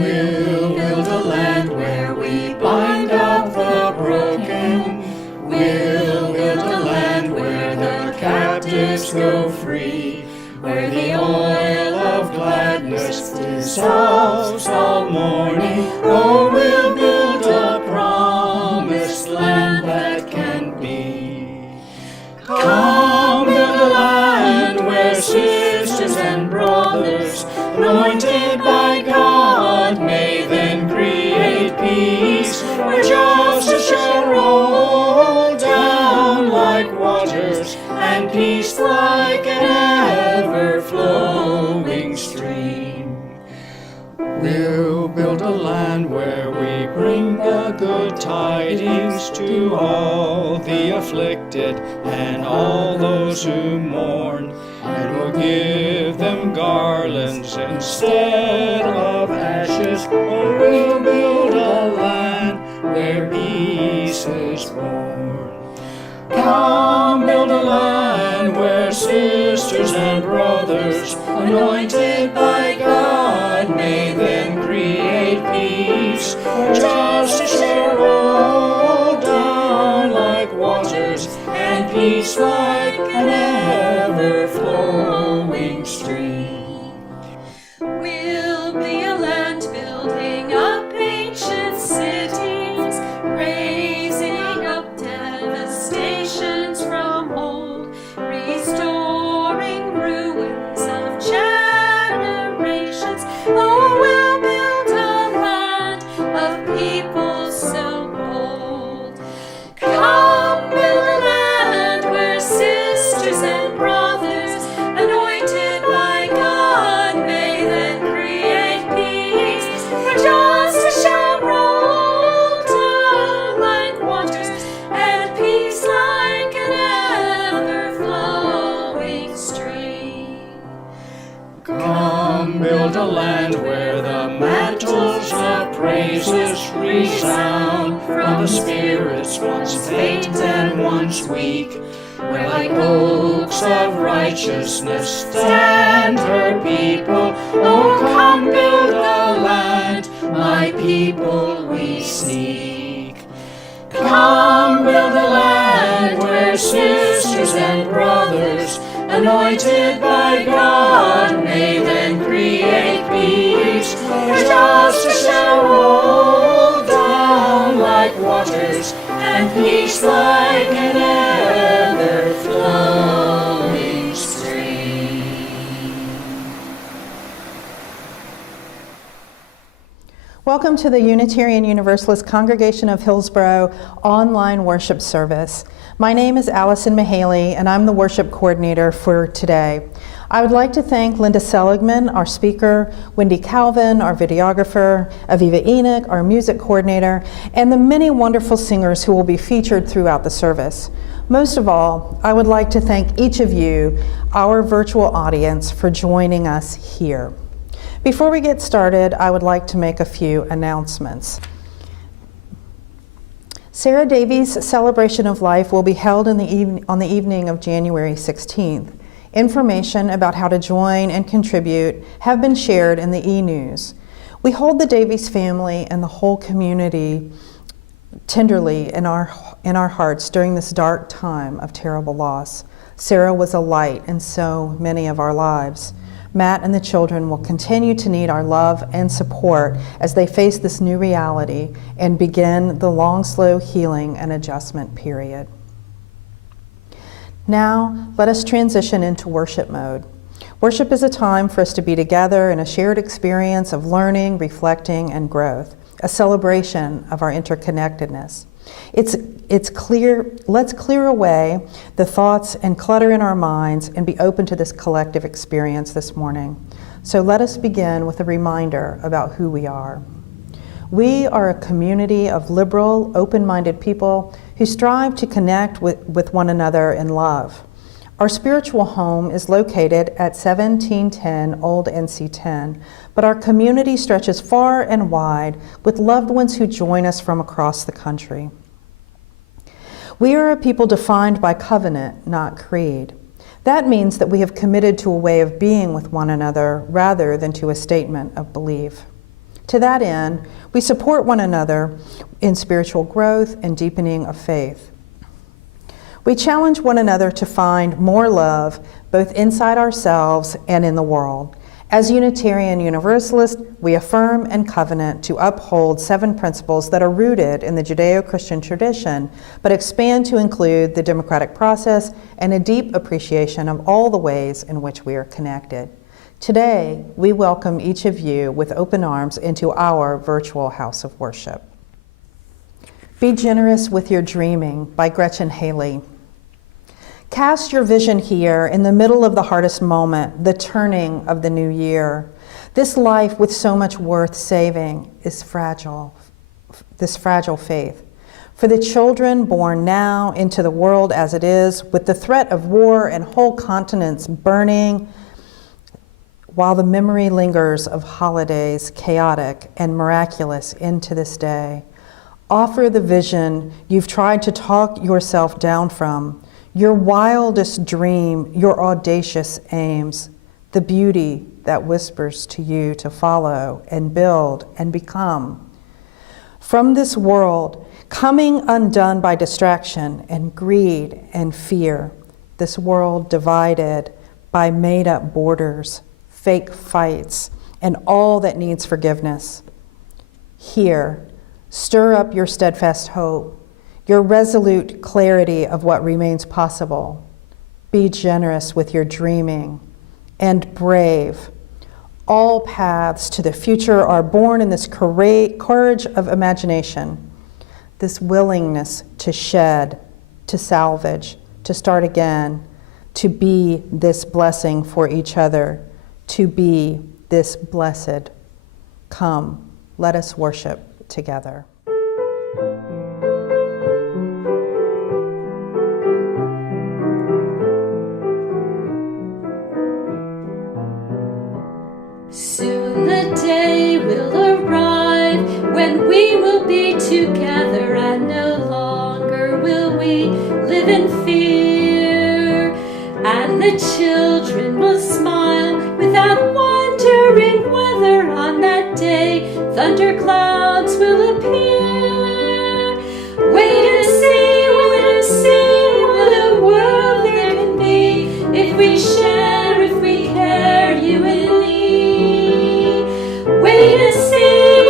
We'll build a land where we bind up the broken. We'll build a land where the captives go free, where the oil of gladness dissolves all mourning. Oh, we'll build a promised land that can be. Come, build a land where sisters and brothers, anointed by God, may then create peace, where justice shall roll down like waters, and peace like an ever-flowing stream. We'll build a land where we bring the good tidings to all the afflicted and all those who mourn, and we'll give them garlands instead of ashes. Or we'll build a land where peace is born. Come, build a land where sisters and brothers, anointed by God, may then create peace, where justice shall roll down like waters, and peace like an ever-flowing stream. We'll be a land building up ancient cities, raising up devastations from old, restoring ruins of generations. Oh, we'll build a land of people so bold. Come, build a land where sisters and brothers, anointed by God, may then create peace, where justice shall roll down like waters, and peace like an ever-flowing stream. Come, build a land where the mantles of praises resound from the spirits once faint and once weak, where like oaks of righteousness stand her people. Oh, come, build a land, my people we seek. Come, build a land where sisters and brothers, anointed by God, may then create peace, where justice shall roll down like waters, and peace like an ever-flowing stream. Welcome to the Unitarian Universalist Congregation of Hillsborough online worship service. My name is Allison Mahaley, and I'm the worship coordinator for today. I would like to thank Linda Seligman, our speaker, Wendy Calvin, our videographer, Aviva Enoch, our music coordinator, and the many wonderful singers who will be featured throughout the service. Most of all, I would like to thank each of you, our virtual audience, for joining us here. Before we get started, I would like to make a few announcements. Sarah Davies' Celebration of Life will be held on the evening of January 16th. Information about how to join and contribute have been shared in the e-news. We hold the Davies family and the whole community tenderly in our hearts during this dark time of terrible loss. Sarah was a light in so many of our lives. Matt and the children will continue to need our love and support as they face this new reality and begin the long, slow healing and adjustment period. Now, let us transition into worship mode. Worship is a time for us to be together in a shared experience of learning, reflecting, and growth, a celebration of our interconnectedness. It's clear. Let's clear away the thoughts and clutter in our minds and be open to this collective experience this morning. So let us begin with a reminder about who we are. We are a community of liberal, open-minded people who strive to connect with one another in love. Our spiritual home is located at 1710 Old NC 10, but our community stretches far and wide with loved ones who join us from across the country. We are a people defined by covenant, not creed. That means that we have committed to a way of being with one another rather than to a statement of belief. To that end, we support one another in spiritual growth and deepening of faith. We challenge one another to find more love both inside ourselves and in the world. As Unitarian Universalists, we affirm and covenant to uphold 7 principles that are rooted in the Judeo-Christian tradition, but expand to include the democratic process and a deep appreciation of all the ways in which we are connected. Today, we welcome each of you with open arms into our virtual house of worship. Be Generous with Your Dreaming by Gretchen Haley. Cast your vision here in the middle of the hardest moment, the turning of the new year. This life with so much worth saving is fragile, this fragile faith. For the children born now into the world as it is, with the threat of war and whole continents burning, while the memory lingers of holidays, chaotic and miraculous into this day, offer the vision you've tried to talk yourself down from, your wildest dream, your audacious aims, the beauty that whispers to you to follow and build and become. From this world, coming undone by distraction and greed and fear, this world divided by made-up borders, fake fights, and all that needs forgiveness. Here, stir up your steadfast hope, your resolute clarity of what remains possible. Be generous with your dreaming and brave. All paths to the future are born in this courage of imagination, this willingness to shed, to salvage, to start again, to be this blessing for each other, to be this blessed. Come, let us worship together. Soon the day will arrive when we will be together, and no longer will we live in fear. And the children will smile without wondering whether on that day thunderclouds will appear. Wait and see what a world there can be if we share, if we care, you and me. Wait and see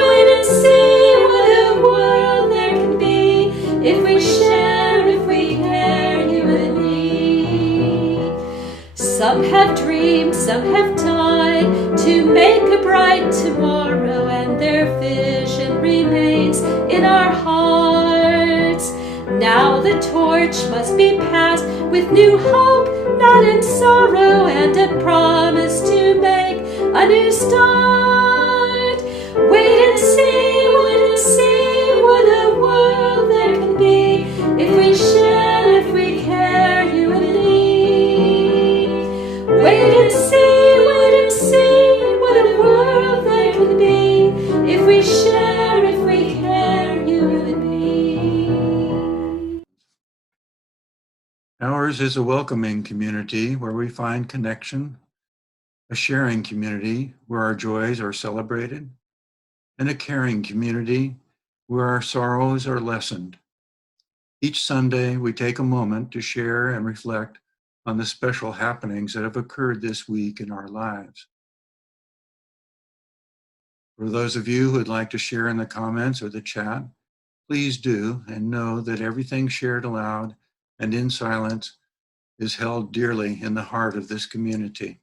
what a world there can be if we share, if we care, you and me. Some have dreamed, some have died to make a bright tomorrow, and their vision remains in our hearts. Now the torch must be passed with new hope, not in sorrow, and a promise to make a new start. Wait and see what a world there can be if we share, if we care, you and me. Wait and see what a world there can be if we share, if we care, you and me. Ours is a welcoming community where we find connection, a sharing community where our joys are celebrated, and a caring community where our sorrows are lessened. Each Sunday, we take a moment to share and reflect on the special happenings that have occurred this week in our lives. For those of you who would like to share in the comments or the chat, please do, and know that everything shared aloud and in silence is held dearly in the heart of this community.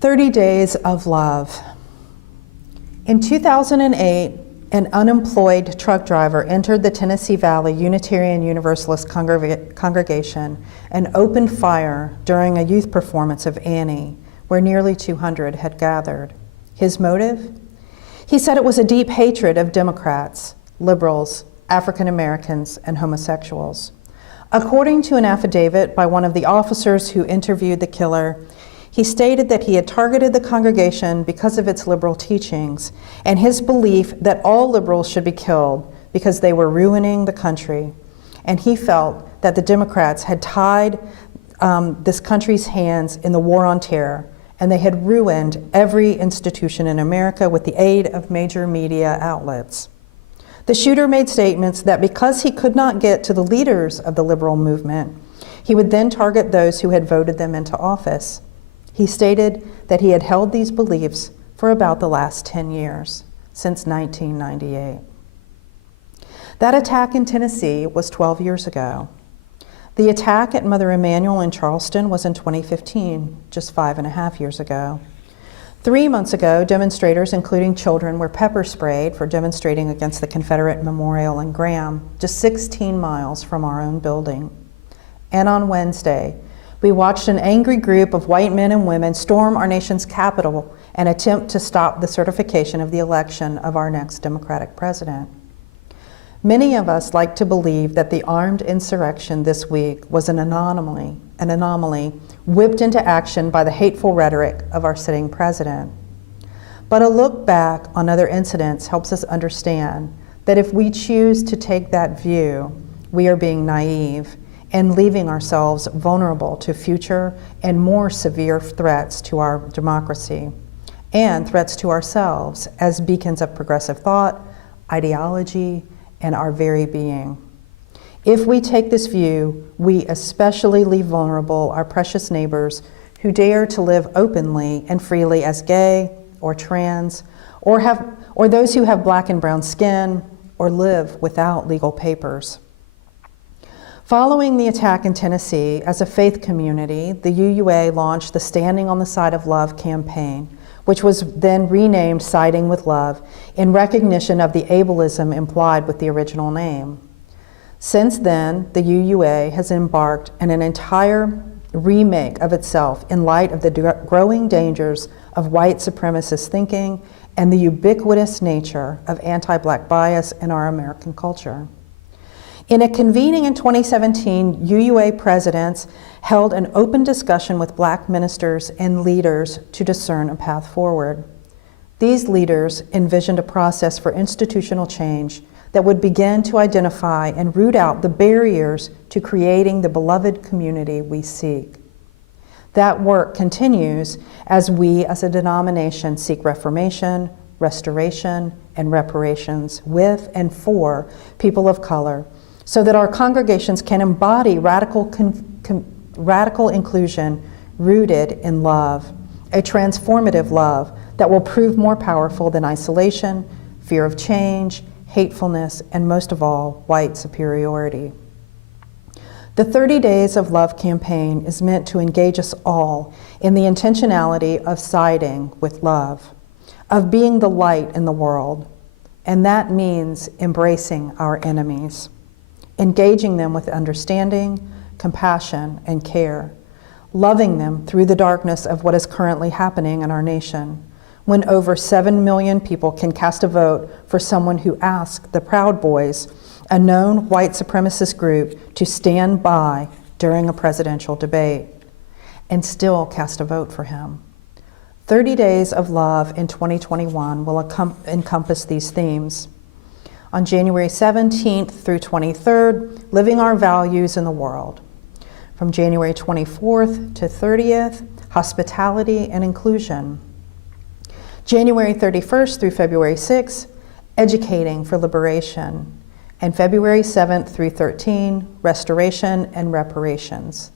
30 Days of Love. In 2008, an unemployed truck driver entered the Tennessee Valley Unitarian Universalist congregation and opened fire during a youth performance of Annie, where nearly 200 had gathered. His motive? He said it was a deep hatred of Democrats, liberals, African Americans, and homosexuals. According to an affidavit by one of the officers who interviewed the killer, he stated that he had targeted the congregation because of its liberal teachings and his belief that all liberals should be killed because they were ruining the country. And he felt that the Democrats had tied this country's hands in the war on terror, and they had ruined every institution in America with the aid of major media outlets. The shooter made statements that because he could not get to the leaders of the liberal movement, he would then target those who had voted them into office. He stated that he had held these beliefs for about the last 10 years, since 1998. That attack in Tennessee was 12 years ago. The attack at Mother Emanuel in Charleston was in 2015, just 5.5 years ago. 3 months ago, demonstrators, including children, were pepper sprayed for demonstrating against the Confederate Memorial in Graham, just 16 miles from our own building. And on Wednesday, we watched an angry group of white men and women storm our nation's capital and attempt to stop the certification of the election of our next Democratic president. Many of us like to believe that the armed insurrection this week was an anomaly whipped into action by the hateful rhetoric of our sitting president. But a look back on other incidents helps us understand that if we choose to take that view, we are being naive and leaving ourselves vulnerable to future and more severe threats to our democracy and threats to ourselves as beacons of progressive thought, ideology, and our very being. If we take this view, we especially leave vulnerable our precious neighbors who dare to live openly and freely as gay or trans, or those who have black and brown skin or live without legal papers. Following the attack in Tennessee, as a faith community, the UUA launched the Standing on the Side of Love campaign, which was then renamed Siding with Love in recognition of the ableism implied with the original name. Since then, the UUA has embarked on an entire remake of itself in light of the growing dangers of white supremacist thinking and the ubiquitous nature of anti-Black bias in our American culture. In a convening in 2017, UUA presidents held an open discussion with Black ministers and leaders to discern a path forward. These leaders envisioned a process for institutional change that would begin to identify and root out the barriers to creating the beloved community we seek. That work continues as we as a denomination seek reformation, restoration, and reparations with and for people of color, so that our congregations can embody radical inclusion rooted in love, a transformative love that will prove more powerful than isolation, fear of change, hatefulness, and most of all, white superiority. The 30 Days of Love campaign is meant to engage us all in the intentionality of siding with love, of being the light in the world, and that means embracing our enemies, engaging them with understanding, compassion, and care, loving them through the darkness of what is currently happening in our nation, when over 7 million people can cast a vote for someone who asked the Proud Boys, a known white supremacist group, to stand by during a presidential debate, and still cast a vote for him. 30 Days of Love in 2021 will encompass these themes. On January 17th through 23rd, Living Our Values in the World. From January 24th to 30th, Hospitality and Inclusion. January 31st through February 6th, Educating for Liberation. And February 7th through 13, Restoration and Reparations.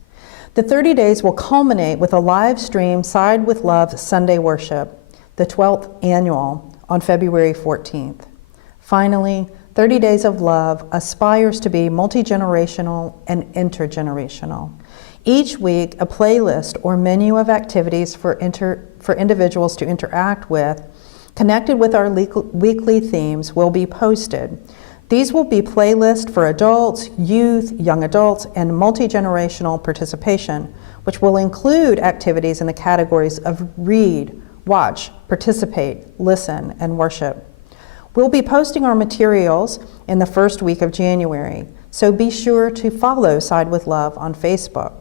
The 30 days will culminate with a live stream Side with Love Sunday worship, the 12th annual, on February 14th. Finally, 30 Days of Love aspires to be multi-generational and intergenerational. Each week, a playlist or menu of activities for individuals to interact with, connected with our weekly themes, will be posted. These will be playlists for adults, youth, young adults, and multi-generational participation, which will include activities in the categories of read, watch, participate, listen, and worship. We'll be posting our materials in the first week of January, so be sure to follow Side with Love on Facebook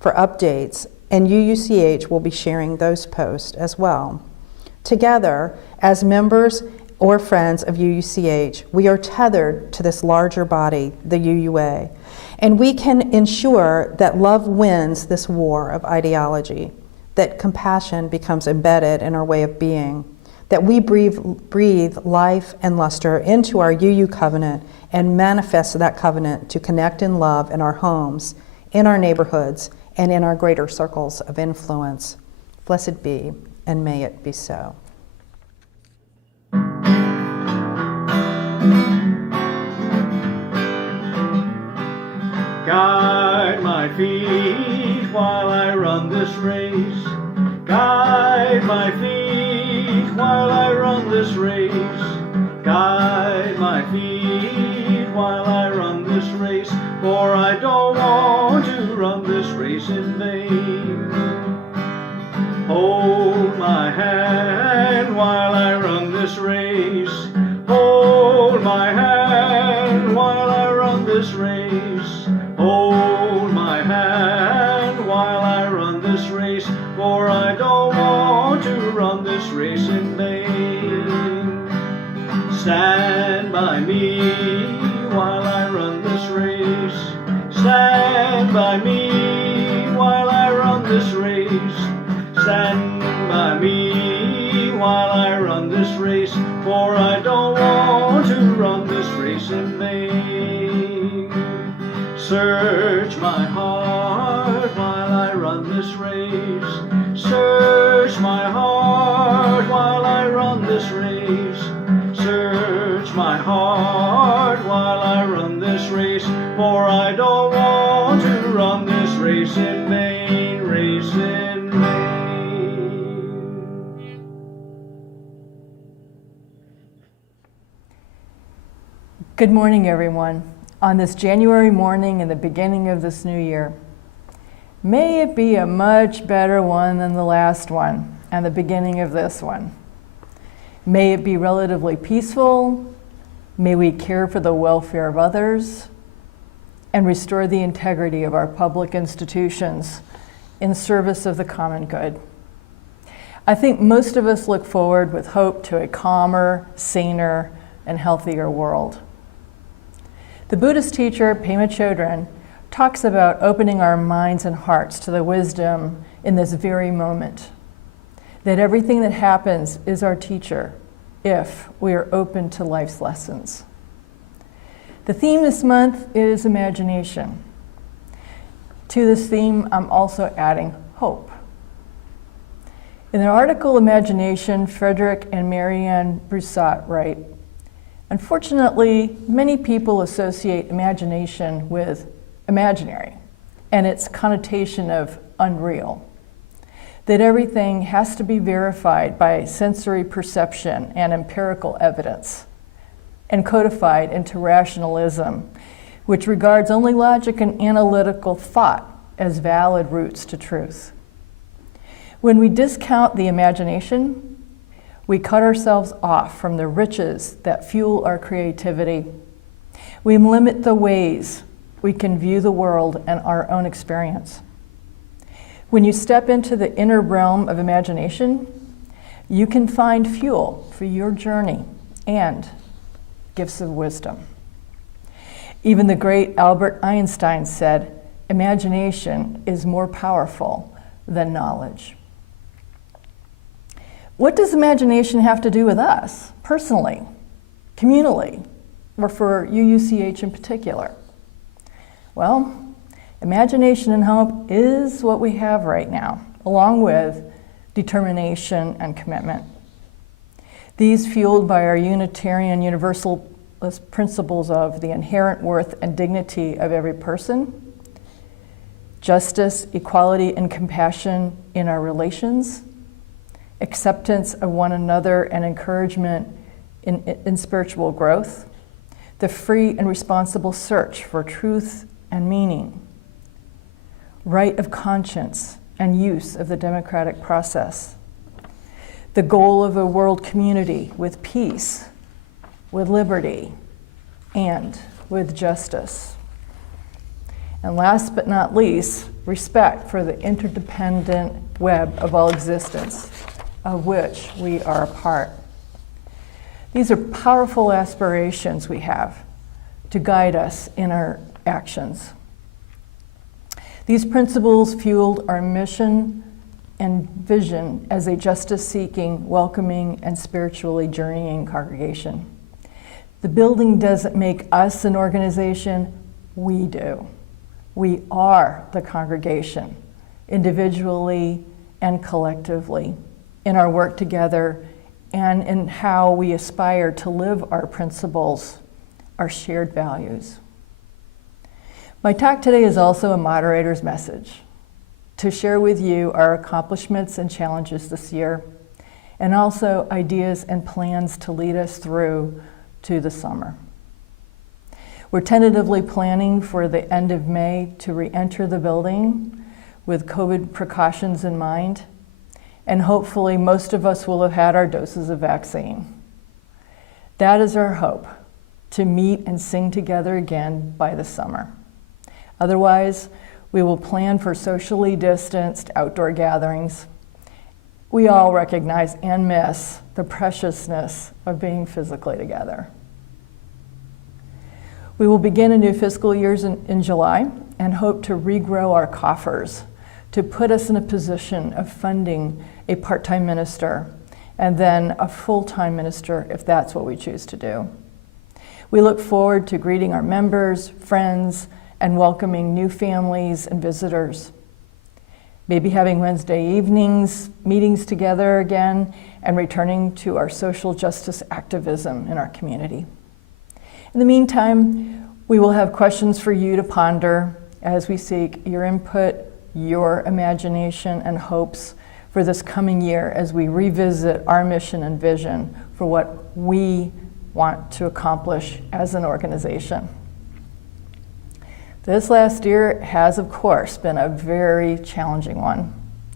for updates, and UUCH will be sharing those posts as well. Together, as members or friends of UUCH, we are tethered to this larger body, the UUA, and we can ensure that love wins this war of ideology, that compassion becomes embedded in our way of being, that we breathe life and luster into our UU covenant and manifest that covenant to connect in love in our homes, in our neighborhoods, and in our greater circles of influence. Blessed be, and may it be so. Guide my feet while I run this race. Guide my feet while I run this race. Guide my feet while I run this race. For I don't want to run this race in vain. Hold my hand while I run this race. Hold my hand while I run this race. Hold my hand while I run this race. For I don't want to run this race in vain. Stand by me while I run this race. Stand by me while I run this race. Stand by me while I run this race. For I don't want to run this race in vain. Search my heart while I run this race. Search my heart while I run this race. Search my heart while I run this race. For I don't want to run this race in vain, race in vain. Good morning, everyone. On this January morning and the beginning of this new year, may it be a much better one than the last one and the beginning of this one. May it be relatively peaceful. May we care for the welfare of others and restore the integrity of our public institutions in service of the common good. I think most of us look forward with hope to a calmer, saner, and healthier world. The Buddhist teacher Pema Chodron talks about opening our minds and hearts to the wisdom in this very moment, that everything that happens is our teacher if we are open to life's lessons. The theme this month is imagination. To this theme, I'm also adding hope. In their article, Imagination, Frederick and Marianne Broussard write, unfortunately, many people associate imagination with imaginary and its connotation of unreal, that everything has to be verified by sensory perception and empirical evidence, and codified into rationalism, which regards only logic and analytical thought as valid routes to truth. When we discount the imagination, we cut ourselves off from the riches that fuel our creativity. We limit the ways we can view the world and our own experience. When you step into the inner realm of imagination, you can find fuel for your journey and gifts of wisdom. Even the great Albert Einstein said, imagination is more powerful than knowledge. What does imagination have to do with us, personally, communally, or for UUCH in particular? Well, imagination and hope is what we have right now, along with determination and commitment. These fueled by our Unitarian Universalist principles of the inherent worth and dignity of every person, justice, equality, and compassion in our relations, acceptance of one another and encouragement in spiritual growth, the free and responsible search for truth and meaning, right of conscience and use of the democratic process, the goal of a world community with peace, with liberty, and with justice. And last but not least, respect for the interdependent web of all existence, of which we are a part. These are powerful aspirations we have to guide us in our actions. These principles fueled our mission and vision as a justice-seeking, welcoming, and spiritually journeying congregation. The building doesn't make us an organization, we do. We are the congregation, individually and collectively, in our work together and in how we aspire to live our principles, our shared values. My talk today is also a moderator's message to share with you our accomplishments and challenges this year, and also ideas and plans to lead us through to the summer. We're tentatively planning for the end of May to re-enter the building with COVID precautions in mind, and hopefully most of us will have had our doses of vaccine. That is our hope, to meet and sing together again by the summer. Otherwise, we will plan for socially distanced outdoor gatherings. We all recognize and miss the preciousness of being physically together. We will begin a new fiscal year in July and hope to regrow our coffers to put us in a position of funding a part-time minister and then a full-time minister if that's what we choose to do. We look forward to greeting our members, friends, and welcoming new families and visitors. Maybe having Wednesday evenings, meetings together again, and returning to our social justice activism in our community. In the meantime, we will have questions for you to ponder as we seek your input, your imagination, and hopes for this coming year as we revisit our mission and vision for what we want to accomplish as an organization. This last year has, of course, been a very challenging one.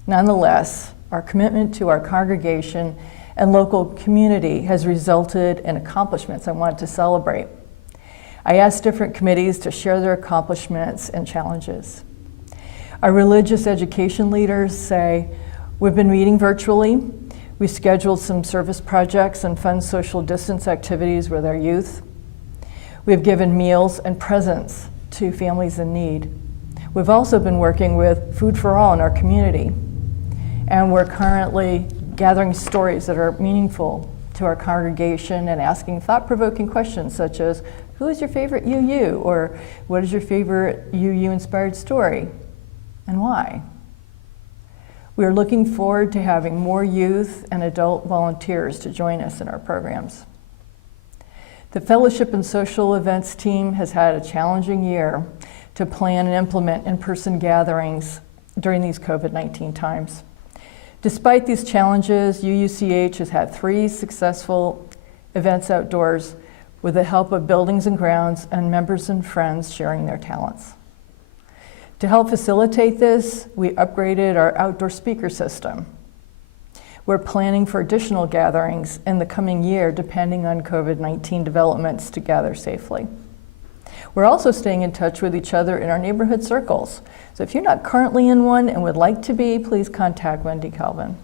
Nonetheless, our commitment to our congregation and local community has resulted in accomplishments I want to celebrate. I asked different committees to share their accomplishments and challenges. Our religious education leaders say, we've been meeting virtually, we scheduled some service projects and fun social distance activities with our youth. We have given meals and presents to families in need. We've also been working with Food for All in our community, and we're currently gathering stories that are meaningful to our congregation and asking thought-provoking questions such as, who is your favorite UU? Or what is your favorite UU-inspired story, and why? We are looking forward to having more youth and adult volunteers to join us in our programs. The Fellowship and Social Events team has had a challenging year to plan and implement in-person gatherings during these COVID-19 times. Despite these challenges, UUCH has had 3 successful events outdoors with the help of Buildings and Grounds and members and friends sharing their talents. To help facilitate this, we upgraded our outdoor speaker system. We're planning for additional gatherings in the coming year depending on COVID-19 developments to gather safely. We're also staying in touch with each other in our neighborhood circles. So if you're not currently in one and would like to be, please contact Wendy Calvin.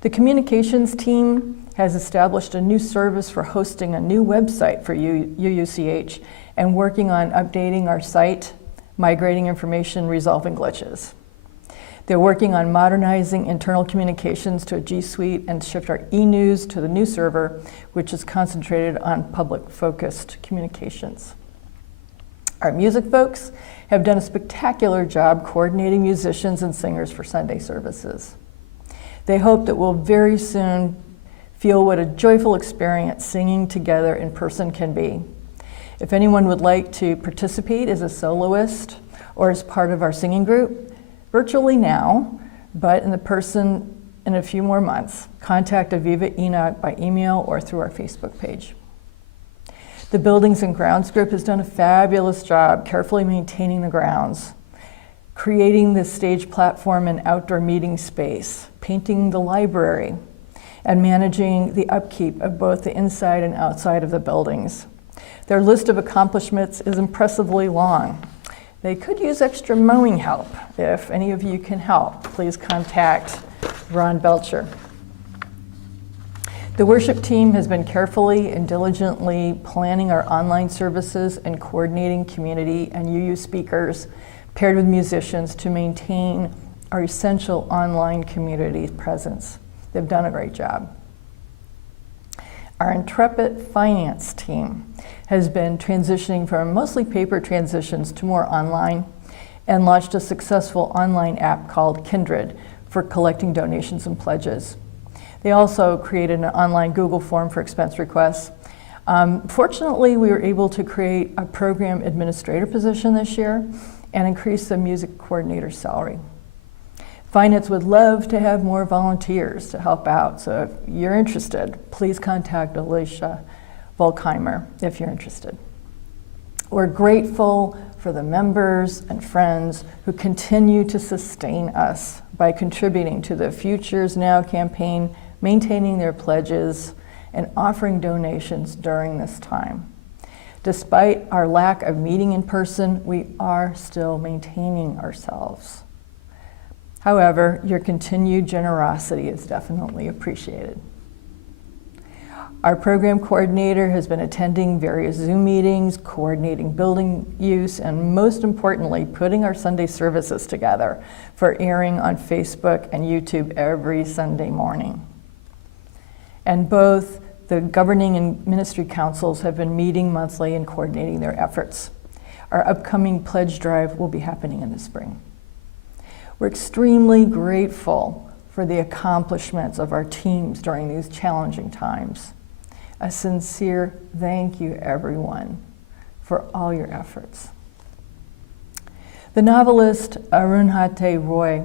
The communications team has established a new service for hosting a new website for UUCH and working on updating our site, migrating information, resolving glitches. They're working on modernizing internal communications to a G Suite and shift our e-news to the new server, which is concentrated on public-focused communications. Our music folks have done a spectacular job coordinating musicians and singers for Sunday services. They hope that we'll very soon feel what a joyful experience singing together in person can be. If anyone would like to participate as a soloist or as part of our singing group, virtually now, but in person in a few more months, contact Aviva Enoch by email or through our Facebook page. The Buildings and Grounds group has done a fabulous job carefully maintaining the grounds, creating the stage platform and outdoor meeting space, painting the library, and managing the upkeep of both the inside and outside of the buildings. Their list of accomplishments is impressively long. They could use extra mowing help. If any of you can help, please contact Ron Belcher. The worship team has been carefully and diligently planning our online services and coordinating community and UU speakers paired with musicians to maintain our essential online community presence. They've done a great job. Our intrepid finance team has been transitioning from mostly paper transitions to more online and launched a successful online app called Kindred for collecting donations and pledges. They also created an online Google form for expense requests. Fortunately, we were able to create a program administrator position this year and increase the music coordinator salary. Finance would love to have more volunteers to help out, so if you're interested, please contact Alicia Volkheimer if you're interested. We're grateful for the members and friends who continue to sustain us by contributing to the Futures Now campaign, maintaining their pledges, and offering donations during this time. Despite our lack of meeting in person, we are still maintaining ourselves. However, your continued generosity is definitely appreciated. Our program coordinator has been attending various Zoom meetings, coordinating building use, and most importantly, putting our Sunday services together for airing on Facebook and YouTube every Sunday morning. And both the governing and ministry councils have been meeting monthly and coordinating their efforts. Our upcoming pledge drive will be happening in the spring. We're extremely grateful for the accomplishments of our teams during these challenging times. A sincere thank you, everyone, for all your efforts. The novelist Arundhati Roy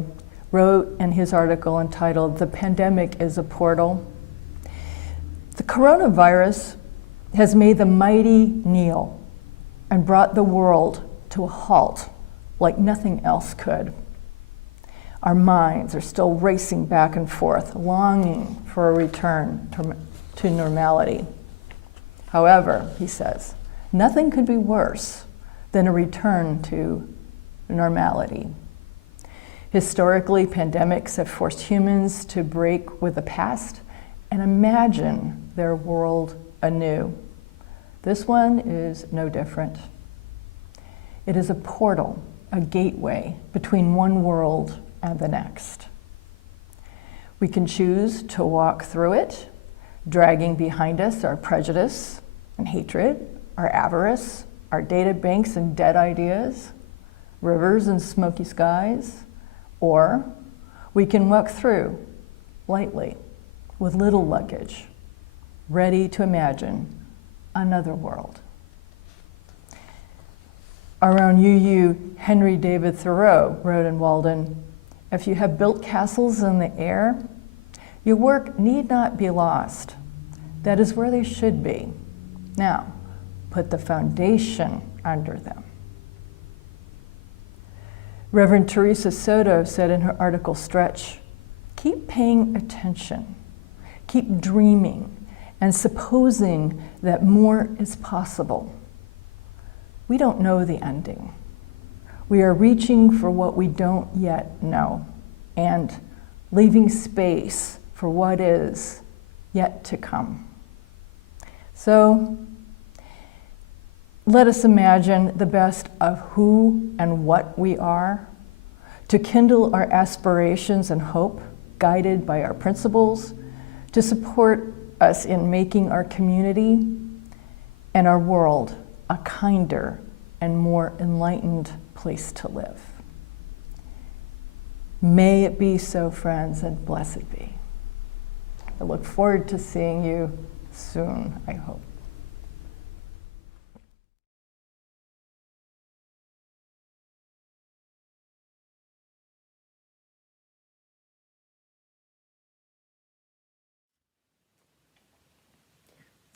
wrote in his article entitled "The Pandemic is a Portal," the coronavirus has made the mighty kneel and brought the world to a halt like nothing else could. Our minds are still racing back and forth, longing for a return to normality. However, he says, nothing could be worse than a return to normality. Historically, pandemics have forced humans to break with the past and imagine their world anew. This one is no different. It is a portal, a gateway between one world and the next. We can choose to walk through it, dragging behind us our prejudice and hatred, our avarice, our data banks and dead ideas, rivers and smoky skies, or we can walk through lightly with little luggage, ready to imagine another world. Our own UU Henry David Thoreau wrote in Walden, "If you have built castles in the air, your work need not be lost. That is where they should be. Now, put the foundation under them." Reverend Teresa Soto said in her article, Stretch, "Keep paying attention, keep dreaming, and supposing that more is possible. We don't know the ending. We are reaching for what we don't yet know and leaving space for what is yet to come." So let us imagine the best of who and what we are, to kindle our aspirations and hope, guided by our principles, to support us in making our community and our world a kinder and more enlightened place to live. May it be so, friends, and blessed be. I look forward to seeing you soon, I hope.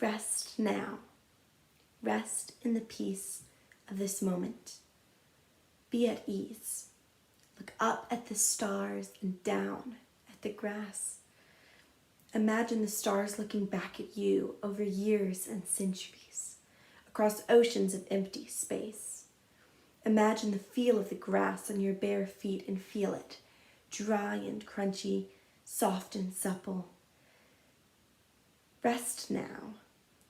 Rest now. Rest in the peace of this moment. Be at ease. Look up at the stars and down at the grass. Imagine the stars looking back at you over years and centuries, across oceans of empty space. Imagine the feel of the grass on your bare feet and feel it, dry and crunchy, soft and supple. Rest now.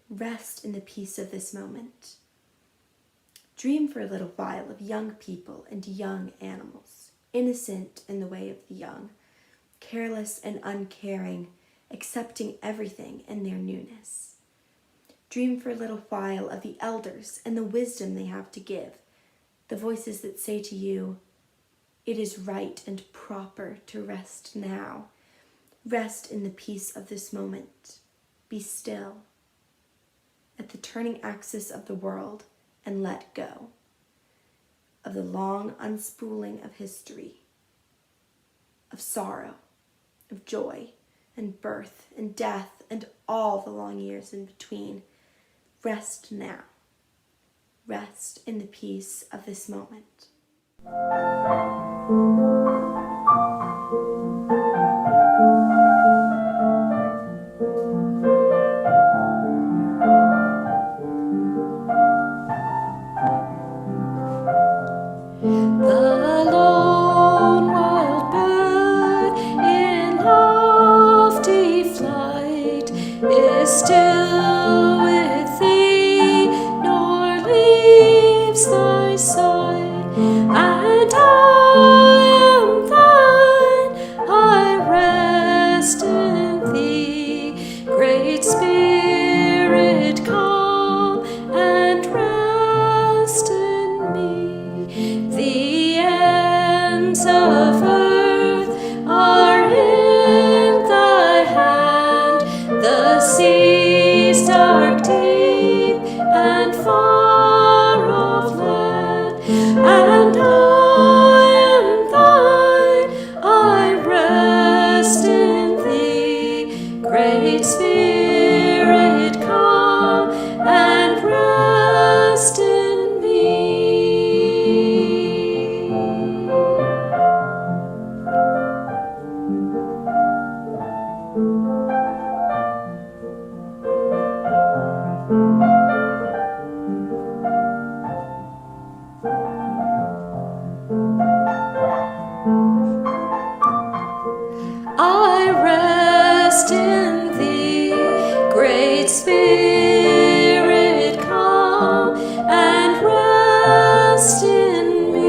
Rest in the peace of this moment. Dream for a little while of young people and young animals, innocent in the way of the young, careless and uncaring, accepting everything in their newness. Dream for a little while of the elders and the wisdom they have to give, the voices that say to you, it is right and proper to rest now. Rest in the peace of this moment. Be still at the turning axis of the world and let go of the long unspooling of history, of sorrow, of joy, and birth, and death, and all the long years in between. Rest now. Rest in the peace of this moment. The lone wild bird in lofty flight is still with thee, nor leaves thy side. And I am thine, I rest in thee, great Spirit, come and rest in me. The ends of earth are in thy hand, the seas dark, deep, and far off land. And I am thine, I rest in thee, great Spirit, come and rest in me. I rest in thee, great Spirit, come and rest in me.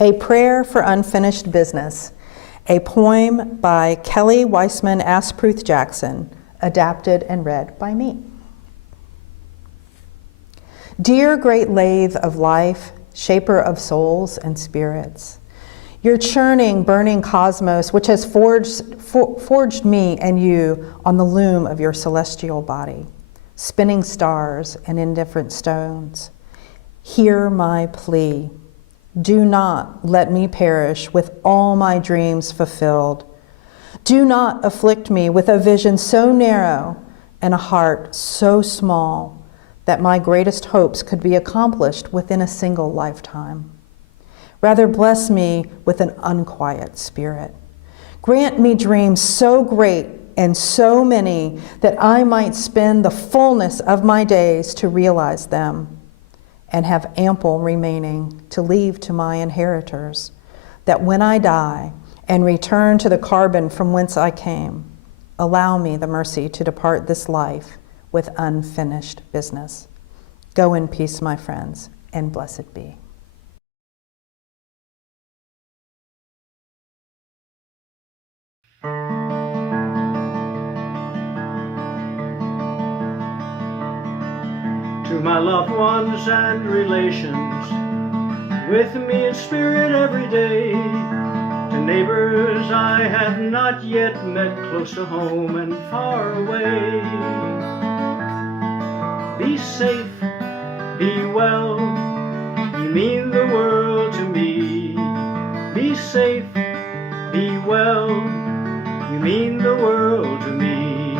A Prayer for Unfinished Business, a poem by Kelly Weissman Aspruth Jackson, adapted and read by me. Dear great lathe of life, shaper of souls and spirits, your churning, burning cosmos, which has forged me and you on the loom of your celestial body, spinning stars and indifferent stones, hear my plea. Do not let me perish with all my dreams fulfilled. Do not afflict me with a vision so narrow and a heart so small that my greatest hopes could be accomplished within a single lifetime. Rather bless me with an unquiet spirit. Grant me dreams so great and so many that I might spend the fullness of my days to realize them, and have ample remaining to leave to my inheritors, that when I die and return to the carbon from whence I came, allow me the mercy to depart this life with unfinished business. Go in peace, my friends, and blessed be. To my loved ones and relations, with me in spirit every day, to neighbors I have not yet met, close to home and far away. Be safe, be well, you mean the world to me. Be safe, be well, you mean the world to me.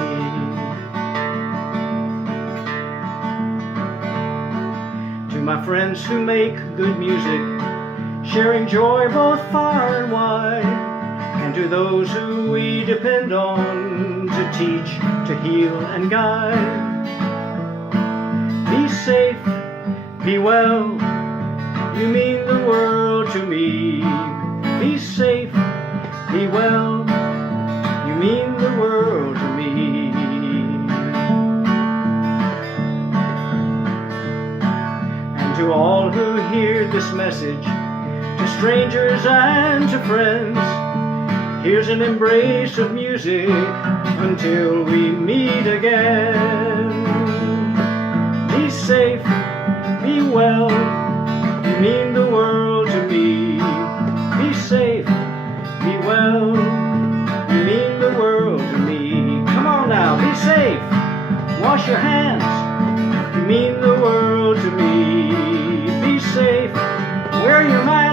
To my friends who make good music, sharing joy both far and wide, and to those who we depend on to teach, to heal and guide. Be safe, be well, you mean the world to me. Be safe, be well, you mean the world to me. And to all who hear this message, to strangers and to friends, here's an embrace of music until we meet again. Be safe, be well, you mean the world to me. Be safe, be well, you mean the world to me. Come on now, be safe, wash your hands, you mean the world to me. Be safe, wear your mask,